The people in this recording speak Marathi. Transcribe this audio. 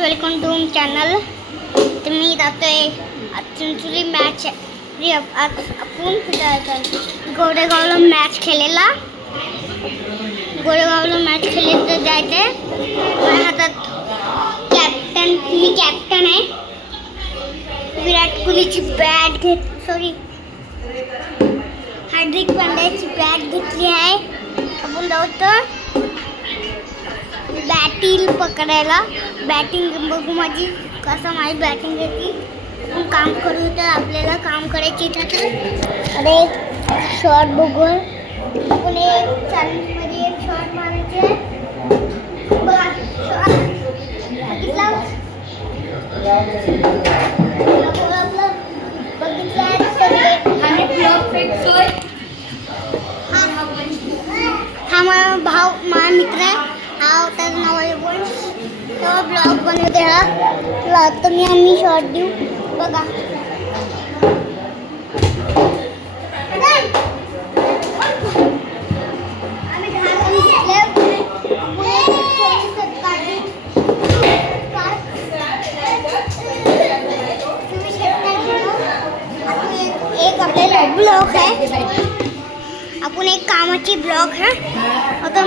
Welcome to channel. तर मी जातोय चिंचोली मॅच आपण गोरेगावला मॅच खेळायला. गोरेगावला मॅच खेळायला जायचंय. माझ्या हातात मी कॅप्टन आहे. विराट कोहलीची बॅट हार्दिक पांड्याची बॅट घेतली आहे. आपण जाऊ बॅटिंग पकडायला. बॅटिंग बघू माझी कसं माझी बॅटिंग घेतली. आपण काम करू तर आपल्याला काम करायची तर अरे शॉट बघू. आपण एक चॅलेंजमध्ये एक शॉट मारायचे. बघा हा माझा भाऊ माझा मित्र आहे. हा त्याचं नाव आहे तो ब्लॉग बनवते. हा तर आम्ही शॉट देऊ. बघा एक आपल्याला ब्लॉग आहे. आपण एक कामाची ब्लॉग आहे. आता